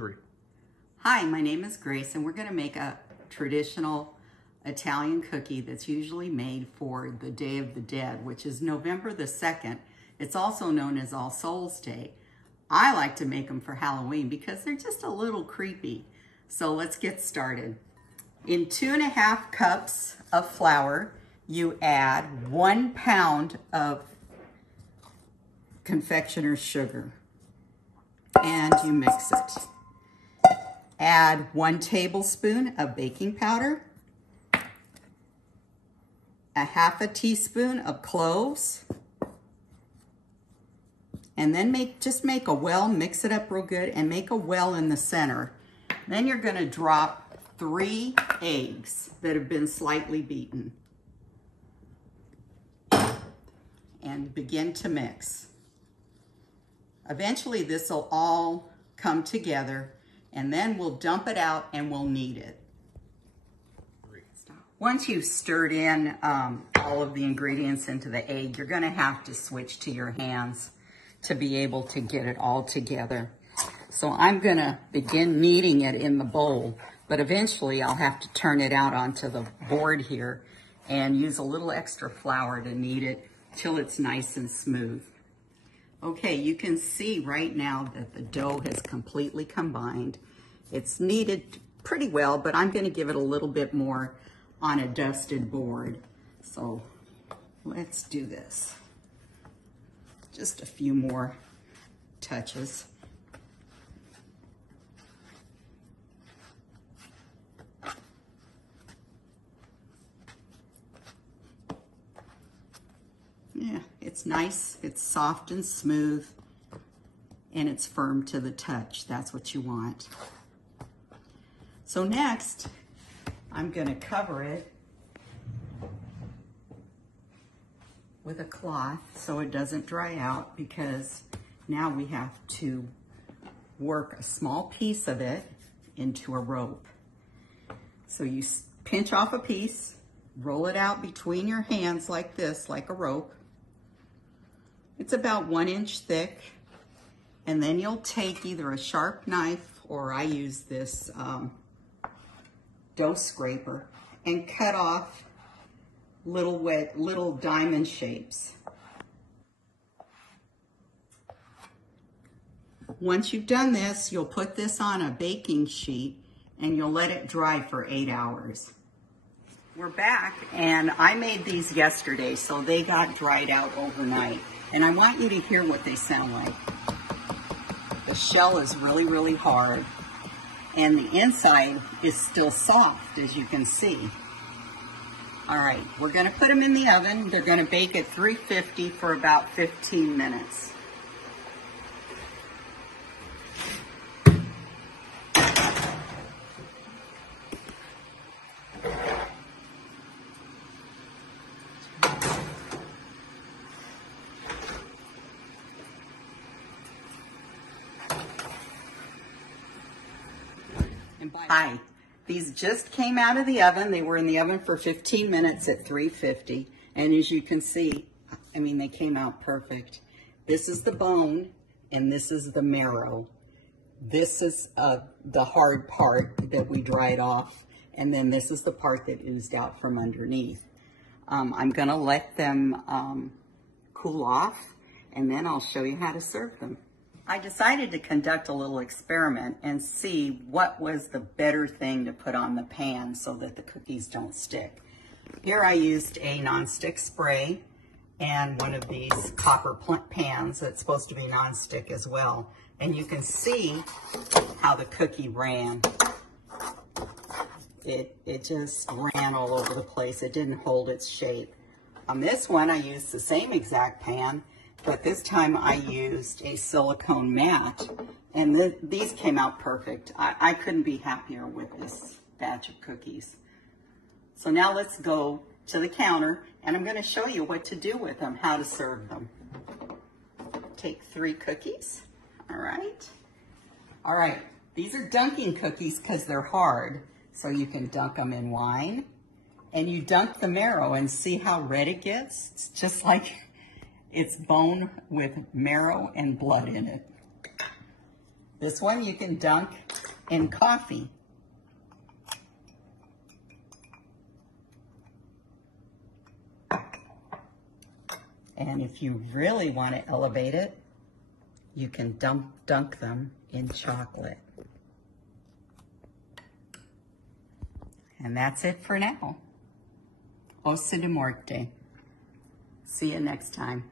3. Hi, my name is Grace, and we're going to make a traditional Italian cookie that's usually made for the Day of the Dead, which is November the 2nd. It's also known as All Souls Day. I like to make them for Halloween because they're just a little creepy. So let's get started. In 2.5 cups of flour, you add 1 pound of confectioner's sugar and you mix it. Add 1 tablespoon of baking powder, 1/2 teaspoon of cloves, and then just make a well, mix it up real good and make a well in the center. Then you're gonna drop 3 eggs that have been slightly beaten and begin to mix. Eventually this will all come together, and then we'll dump it out and we'll knead it. Once you've stirred in all of the ingredients into the egg, you're gonna have to switch to your hands to be able to get it all together. So I'm gonna begin kneading it in the bowl, but eventually I'll have to turn it out onto the board here and use a little extra flour to knead it till it's nice and smooth. Okay, you can see right now that the dough has completely combined. It's kneaded pretty well, but I'm gonna give it a little bit more on a dusted board. So let's do this. Just a few more touches. Yeah, it's nice, it's soft and smooth, and it's firm to the touch. That's what you want. So next, I'm gonna cover it with a cloth so it doesn't dry out, because now we have to work a small piece of it into a rope. So you pinch off a piece, roll it out between your hands like this, like a rope. It's about 1 inch thick, and then you'll take either a sharp knife, or I use this dough scraper, and cut off little diamond shapes. Once you've done this, you'll put this on a baking sheet and you'll let it dry for 8 hours. We're back, and I made these yesterday, so they got dried out overnight. And I want you to hear what they sound like. The shell is really, really hard, and the inside is still soft, as you can see. All right, we're gonna put them in the oven. They're gonna bake at 350 for about 15 minutes. Hi, these just came out of the oven. They were in the oven for 15 minutes at 350. And as you can see, I mean, they came out perfect. This is the bone and this is the marrow. This is the hard part that we dried off. And then this is the part that oozed out from underneath. I'm gonna let them cool off, and then I'll show you how to serve them. I decided to conduct a little experiment and see what was the better thing to put on the pan so that the cookies don't stick. Here I used a nonstick spray and one of these copper pans that's supposed to be nonstick as well. And you can see how the cookie ran. It just ran all over the place. It didn't hold its shape. On this one, I used the same exact pan, but this time I used a silicone mat, and these came out perfect. I couldn't be happier with this batch of cookies. So now let's go to the counter, and I'm gonna show you what to do with them, how to serve them. Take 3 cookies, all right? All right, these are dunking cookies because they're hard, so you can dunk them in wine, and you dunk the marrow and see how red it gets. It's just like it's bone with marrow and blood in it. This one you can dunk in coffee. And if you really want to elevate it, you can dunk them in chocolate. And that's it for now. OSSI de Morte. See you next time.